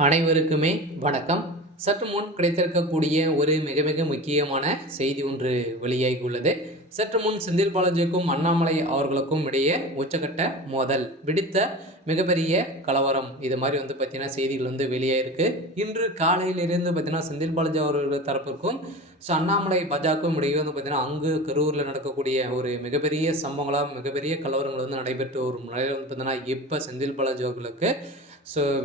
அனைவருக்குமே வணக்கம். சற்று முன் கிடைத்திருக்கக்கூடிய ஒரு மிக மிக முக்கியமான செய்தி ஒன்று வெளியாகியுள்ளது. சற்று முன் செந்தில் பாலாஜிக்கும் அண்ணாமலை அவர்களுக்கும் இடையே உச்சக்கட்ட மோதல் விடுத்த மிகப்பெரிய கலவரம் இது மாதிரி பார்த்தீங்கன்னா செய்திகள் வெளியாயிருக்கு. இன்று காலையிலிருந்து பார்த்தீங்கன்னா செந்தில் பாலாஜி அவர்கள் தரப்புக்கும் அண்ணாமலை பாஜகவும் இடையே பார்த்தீங்கன்னா அங்கு கரூரில் நடக்கக்கூடிய ஒரு மிகப்பெரிய சம்பவங்களாக மிகப்பெரிய கலவரங்கள் நடைபெற்று வரும் நிலையில் பார்த்தீங்கன்னா இப்போ செந்தில் பாலாஜி அவர்களுக்கு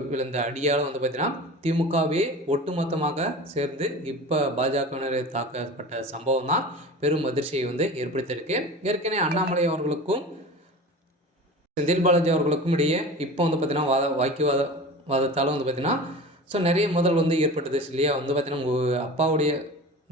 விழுந்த அடியால் பார்த்தீங்கன்னா திமுகவே ஒட்டுமொத்தமாக சேர்ந்து இப்போ பாஜகவினரை தாக்கப்பட்ட சம்பவம் தான் பெரும் அதிர்ச்சியை ஏற்படுத்தியிருக்கு. ஏற்கனவே அண்ணாமலை அவர்களுக்கும் செந்தில் பாலாஜி அவர்களுக்கும் இடையே இப்போ பார்த்தீங்கன்னா வாக்குவாதத்தாலும் பார்த்தீங்கன்னா நிறைய முதல் ஏற்பட்டது இல்லையா. பார்த்தீங்கன்னா உங்கள் அப்பாவுடைய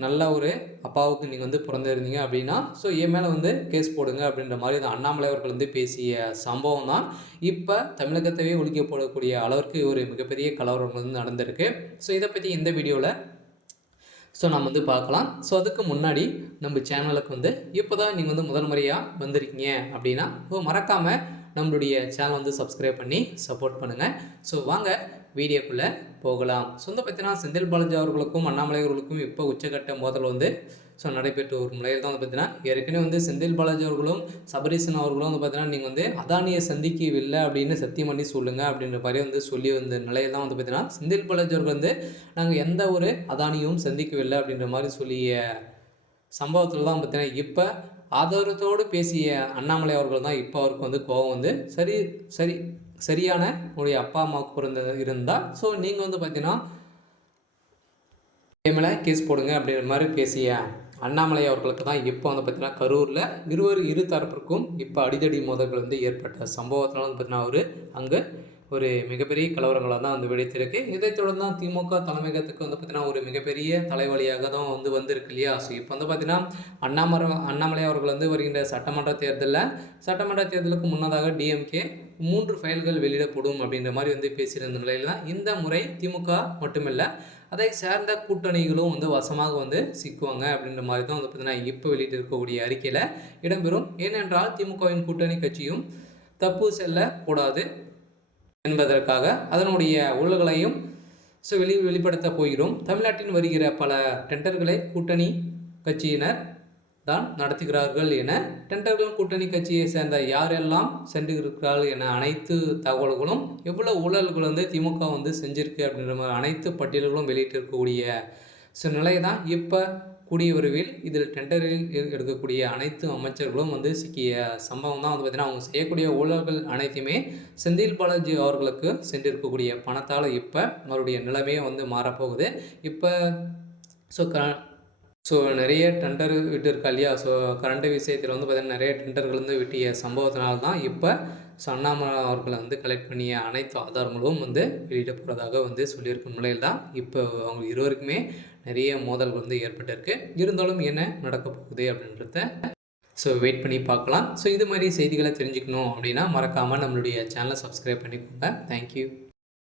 நல்ல ஒரு அப்பாவுக்கு நீங்கள் பிறந்திருந்தீங்க அப்படின்னா என் மேலே கேஸ் போடுங்க அப்படின்ற மாதிரி அண்ணாமலை அவர்கள் பேசிய சம்பவம் தான் இப்போ தமிழகத்தவே ஒழிக்க போடக்கூடிய அளவிற்கு ஒரு மிகப்பெரிய கலவரம் நடந்திருக்கு. இதை பற்றி இந்த வீடியோவில் நம்ம பார்க்கலாம். அதுக்கு முன்னாடி நம்ம சேனலுக்கு இப்போ தான் நீங்கள் முதல் முறையாக வந்திருக்கீங்க அப்படின்னா மறக்காமல் நம்மளுடைய சேனல் சப்ஸ்கிரைப் பண்ணி சப்போர்ட் பண்ணுங்கள். வாங்க வீடியோக்குள்ளே போகலாம். பார்த்தீங்கன்னா செந்தில் பாலாஜி அவர்களுக்கும் அண்ணாமலை அவர்களுக்கும் இப்போ உச்சக்கட்ட மோதல் நடைபெற்ற ஒரு நிலையில் தான் பார்த்தீங்கன்னா ஏற்கனவே செந்தில் பாலாஜி அவர்களும் சபரீசன் அவர்களும் பார்த்தீங்கன்னா நீங்கள் அதானியை சந்திக்கவில்லை அப்படின்னு சத்தியம் பண்ணி சொல்லுங்கள் அப்படின்ற மாதிரி சொல்லி வந்த நிலையில் தான் பார்த்தீங்கன்னா செந்தில் பாலாஜி அவர்கள் நாங்கள் எந்த ஒரு அதானியும் சந்திக்கவில்லை அப்படின்ற மாதிரி சொல்லிய சம்பவத்தில் தான் பார்த்தீங்கன்னா இப்போ ஆதாரத்தோடு பேசிய அண்ணாமலை அவர்கள் தான் இப்போ அவருக்கு கோபம் சரியான உங்களுடைய அப்பா அம்மாவுக்கு இருந்தால் நீங்கள் பார்த்தீங்கன்னா மேலே கேஸ் போடுங்க அப்படின்ற மாதிரி பேசிய அண்ணாமலை அவர்களுக்கு தான் இப்போ பார்த்தீங்கன்னா கரூரில் இரு தரப்பிற்கும் இப்போ அடிதடி மோதல்கள் ஏற்பட்ட சம்பவத்தினால பார்த்தீங்கன்னா அவர் அங்கே ஒரு மிகப்பெரிய கலவரங்களாக தான் வெடித்திருக்கு. இதைத் தொடர்ந்து தான் திமுக தலைமையகத்துக்கு பார்த்தீங்கன்னா ஒரு மிகப்பெரிய தலைவலியாக தான் வந்திருக்கு இல்லையா. இப்போ பார்த்தீங்கன்னா அண்ணாமலை அவர்கள் வருகின்ற சட்டமன்ற தேர்தலுக்கு முன்னதாக டிஎம்கே 3 ஃபைல்கள் வெளியிடப்படும் அப்படின்ற மாதிரி பேசியிருந்த நிலையில் தான் இந்த முறை திமுக மட்டுமில்லை அதை சேர்ந்த கூட்டணிகளும் வசமாக சிக்குவாங்க அப்படின்ற மாதிரி தான் பார்த்தீங்கன்னா இப்போ வெளியிட்டு இருக்கக்கூடிய அறிக்கையில் இடம்பெறும். ஏனென்றால் திமுகவின் கூட்டணி கட்சியும் தப்பு செல்லக்கூடாது என்பதற்காக அதனுடைய ஊழல்களையும் வெளிப்படுத்த போகிறோம். தமிழ்நாட்டில் வருகிற பல டெண்டர்களை கூட்டணி கட்சியினர் தான் நடத்துகிறார்கள் என டெண்டர்களும் கூட்டணி கட்சியை சேர்ந்த யாரெல்லாம் சென்றிருக்கிறார்கள் என அனைத்து தகவல்களும் எவ்வளோ ஊழல்கள் திமுக செஞ்சிருக்கு அப்படின்ற மாதிரி அனைத்து பட்டியல்களும் வெளியிட்டிருக்கக்கூடிய நிலை தான் இப்போ கூடிய விரைவில் இதில் டெண்டரில் எடுக்கக்கூடிய அனைத்து அமைச்சர்களும் சிக்கிய சம்பவம் தான் பார்த்திங்கன்னா அவங்க செய்யக்கூடிய ஊழல்கள் அனைத்துமே செந்தில் பாலாஜி அவர்களுக்கு சென்றிருக்கக்கூடிய பணத்தால் இப்போ அவருடைய நிலைமையே மாறப்போகுது. இப்போ நிறைய டெண்டர் விட்டுருக்கா இல்லையா. கரண்ட் விஷயத்தில் பார்த்திங்கன்னா நிறைய டெண்டர்கள் விட்டிய சம்பவத்தினால்தான் இப்போ அண்ணாமலை அவர்களை கலெக்ட் பண்ணிய அனைத்து ஆதாரங்களும் வெளியிட போகிறதாக சொல்லியிருக்கும் நிலையில் தான் இப்போ அவங்க இருவருக்குமே நிறைய மோதல்கள் ஏற்பட்டிருக்கு. இருந்தாலும் என்ன நடக்க போகுது அப்படின்றத வெயிட் பண்ணி பார்க்கலாம். இது மாதிரி செய்திகளை தெரிஞ்சுக்கணும் அப்படின்னா மறக்காமல் நம்மளுடைய சேனலை சப்ஸ்கிரைப் பண்ணிக்கோங்க. தேங்க்யூ.